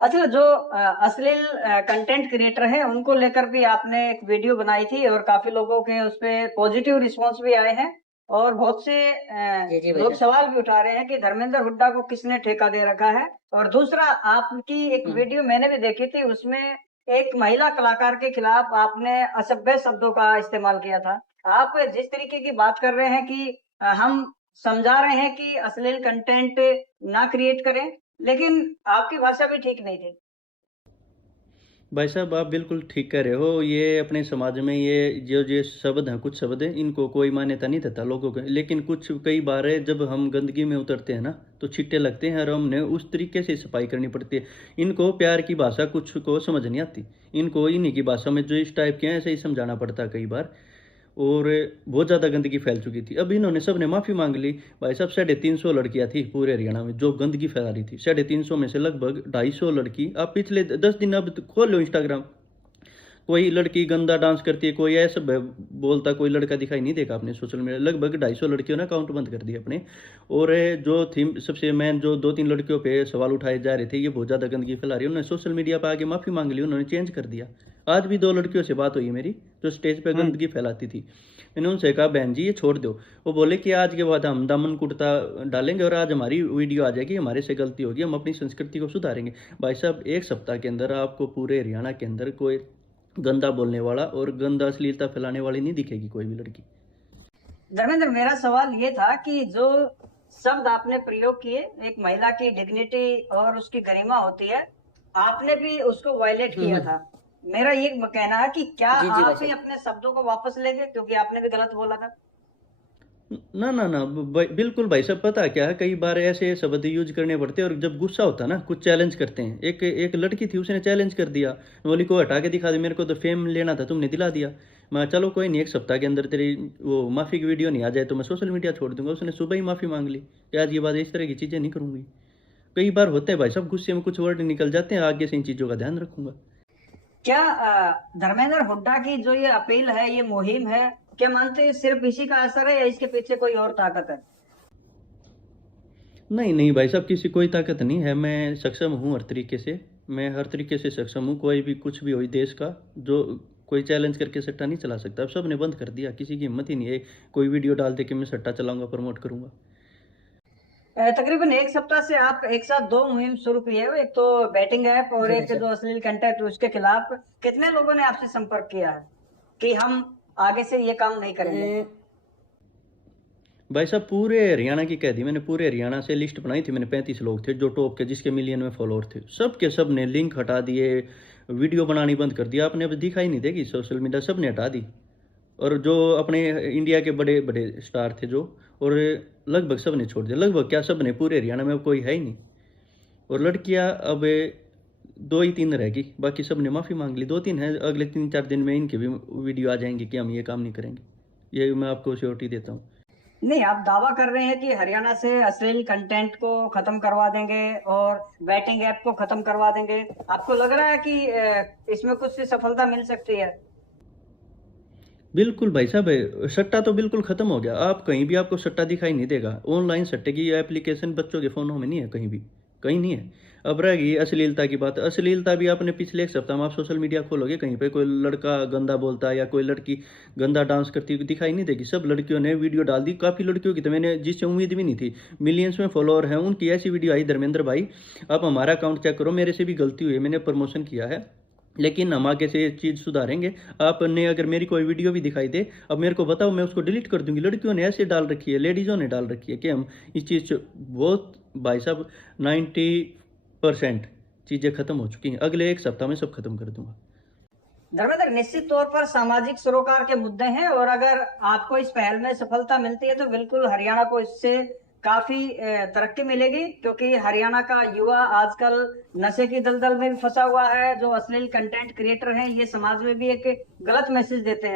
अच्छा, जो अश्लील कंटेंट क्रिएटर हैं उनको लेकर भी आपने एक वीडियो बनाई थी और काफी लोगों के उस पे पॉजिटिव रिस्पॉन्स भी आए हैं। और बहुत से जी जी भाई लोग साहब। सवाल भी उठा रहे हैं कि धर्मेंद्र हुड्डा को किसने ठेका दे रखा है। और दूसरा, आपकी एक हम्म। वीडियो मैंने भी देखी थी, उसमें एक महिला कलाकार के खिलाफ आपने असभ्य शब्दों का इस्तेमाल किया था। आप जिस तरीके की बात कर रहे हैं कि हम समझा रहे हैं कि अश्लील कंटेंट ना क्रिएट करें, लेकिन आपकी भाषा भी ठीक नहीं थी। भाई साहब आप बिल्कुल ठीक कह रहे हो। ये अपने समाज में ये जो ये शब्द हैं, कुछ शब्द हैं, इनको कोई मान्यता नहीं देता लोगों को, लेकिन कुछ कई बार है जब हम गंदगी में उतरते हैं ना तो छिट्टे लगते हैं और हमने उस तरीके से सफाई करनी पड़ती है। इनको प्यार की भाषा कुछ को समझ नहीं आती, इनको इन्हीं की भाषा में जो इस टाइप के हैं ऐसे ही समझाना पड़ता है कई बार। और बहुत ज़्यादा गंदगी फैल चुकी थी। अब इन्होंने सब ने माफ़ी मांग ली। भाई साहब 350 लड़कियां थी पूरे हरियाणा में जो गंदगी फैला रही थी। 350 में से लगभग 250 लड़की, आप पिछले 10 दिन अब खोल लो इंस्टाग्राम, कोई लड़की गंदा डांस करती है, कोई ऐसा बोलता, कोई लड़का दिखाई नहीं देगा आपने सोशल मीडिया। लगभग 250 लड़कियों ने अकाउंट बंद कर दिए अपने। और जो थीम सबसे मेन जो 2-3 लड़कियों पे सवाल उठाए जा रहे थे ये बहुत ज़्यादा गंदगी फैला रही है, उन्होंने सोशल मीडिया पर आगे माफ़ी मांग ली, उन्होंने चेंज कर दिया। आज भी 2 लड़कियों से बात हुई मेरी जो स्टेज पर गंदगी फैलाती थी। मैंने उनसे कहा बहन जी ये छोड़ दो। वो बोले कि आज के बाद हम दामन कुर्ता डालेंगे और आज हमारी वीडियो आ जाएगी, हमारे से गलती होगी, हम अपनी संस्कृति को सुधारेंगे। भाई साहब एक सप्ताह के अंदर आपको पूरे हरियाणा के अंदर कोई गंदा बोलने वाला और गंदा अश्लीलता फैलाने वाली नहीं दिखेगी कोई भी लड़की। धर्मेंद्र, मेरा सवाल ये था कि जो शब्द आपने प्रयोग किए, एक महिला की डिग्निटी और उसकी गरिमा होती है, आपने भी उसको वायलेट किया हम्म। था। मेरा ये कहना है कि क्या जी जी भाई आप भी साहब। अपने शब्दों को वापस लेंगे, क्योंकि आपने भी गलत बोला था। ना ना ना बिल्कुल भाई साहब, पता है क्या है, कई बार ऐसे शब्द यूज करने पड़ते हैं और जब गुस्सा होता है ना कुछ चैलेंज करते हैं। एक एक लड़की थी उसने चैलेंज कर दिया, बोली को हटा के दिखा दे, मेरे को तो फेम लेना था तुमने दिला दिया। मैं चलो कोई नहीं, एक सप्ताह के अंदर तेरी वो माफ़ी की वीडियो नहीं आ जाए तो मैं सोशल मीडिया छोड़ दूंगा। उसने सुबह ही माफ़ी मांग ली कि आज ये बात इस तरह की चीज़ें नहीं करूंगी। कई बार होते हैं भाई साहब, गुस्से में कुछ वर्ड निकल जाते हैं, आगे से इन चीज़ों का ध्यान रखूंगा। क्या धर्मेंद्र हुड्डा की जो ये अपील है, ये मुहिम है, क्या मानते हैं सिर्फ इसी का असर है या इसके पीछे कोई और ताकत है? नहीं नहीं भाई साहब, किसी कोई ताकत नहीं है, मैं सक्षम हूँ हर तरीके से। मैं हर तरीके से सक्षम हूँ, कोई भी कुछ भी हो देश का जो कोई चैलेंज करके सट्टा नहीं चला सकता। अब सब ने बंद कर दिया, किसी की हिम्मत ही नहीं है कोई वीडियो डाल दे कि मैं सट्टा चलाऊंगा, प्रमोट करूंगा। तकरीबन एक सप्ताह से आप एक साथ दो मुहिम शुरू की है, एक तो बैटिंग ऐप और जी भाई एक जो साहब। अश्लील कंटेंट उसके खिलाफ। कितने लोगों ने आपसे संपर्क किया है कि हम आगे से ये काम नहीं करेंगे? भाई साहब पूरे हरियाणा की कह दी मैंने, पूरे हरियाणा से लिस्ट बनाई थी मैंने। 35 लोग थे जो टॉप के, जिसके मिलियन में फॉलोअर थे, सब के सब ने लिंक हटा दिए, वीडियो बनानी बंद कर दिया। आपने अब दिखाई नहीं देगी सोशल मीडिया, सब ने हटा दी। और जो अपने इंडिया के बड़े बड़े स्टार थे जो, और लगभग सब ने छोड़ दिया। लगभग क्या, सब ने, पूरे हरियाणा में अब कोई है ही नहीं। और लड़कियां अब 2 ही 3 रहेगी, बाकी सब ने माफ़ी मांग ली। 2-3 है, अगले 3-4 दिन में इनके भी वीडियो आ जाएंगे कि हम ये काम नहीं करेंगे। ये मैं आपको श्योरिटी देता हूँ। नहीं, आप दावा कर रहे हैं कि हरियाणा से अश्लील कंटेंट को खत्म करवा देंगे और बैटिंग ऐप को खत्म करवा देंगे। आपको लग रहा है कि इसमें कुछ सफलता मिल सकती है? बिल्कुल भाई साहब है, सट्टा तो बिल्कुल खत्म हो गया। आप कहीं भी आपको सट्टा दिखाई नहीं देगा। ऑनलाइन सट्टे की एप्लीकेशन बच्चों के फोनों में नहीं है, कहीं भी, कहीं नहीं है। अब रह गई अश्लीलता की बात। अश्लीलता भी आपने पिछले एक सप्ताह में आप सोशल मीडिया खोलोगे, कहीं पे कोई लड़का गंदा बोलता है या कोई लड़की गंदा डांस करती हुई दिखाई नहीं देगी। सब लड़कियों ने वीडियो डाल दी, काफ़ी लड़कियों की तो मैंने जिससे उम्मीद भी नहीं थी, मिलियंस में फॉलोअर हैं उनकी ऐसी वीडियो आई। धर्मेंद्र भाई आप हमारा अकाउंट चेक करो, मेरे से भी गलती हुई है, मैंने प्रमोशन किया है, लेकिन हम आगे से ये चीज़ सुधारेंगे। आपने अगर मेरी कोई वीडियो भी दिखाई दे, अब मेरे को बताओ, मैं उसको डिलीट कर दूंगी। लड़कियों ने ऐसे डाल रखी है, लेडीज़ों ने डाल रखी है कि हम इस चीज़ से बहुत, भाई साहब 90% चीज़ें ख़त्म हो चुकी हैं। अगले एक सप्ताह में सब खत्म कर दूंगा। धर्मेंद्र, निश्चित तौर पर सामाजिक सरोकार के मुद्दे हैं और अगर आपको इस पहल में सफलता मिलती है तो बिल्कुल हरियाणा को इससे काफी तरक्की मिलेगी, क्योंकि हरियाणा का युवा आजकल नशे की दलदल में भी फंसा हुआ है। जो अश्लील कंटेंट क्रिएटर हैं ये समाज में भी एक गलत मैसेज देते हैं।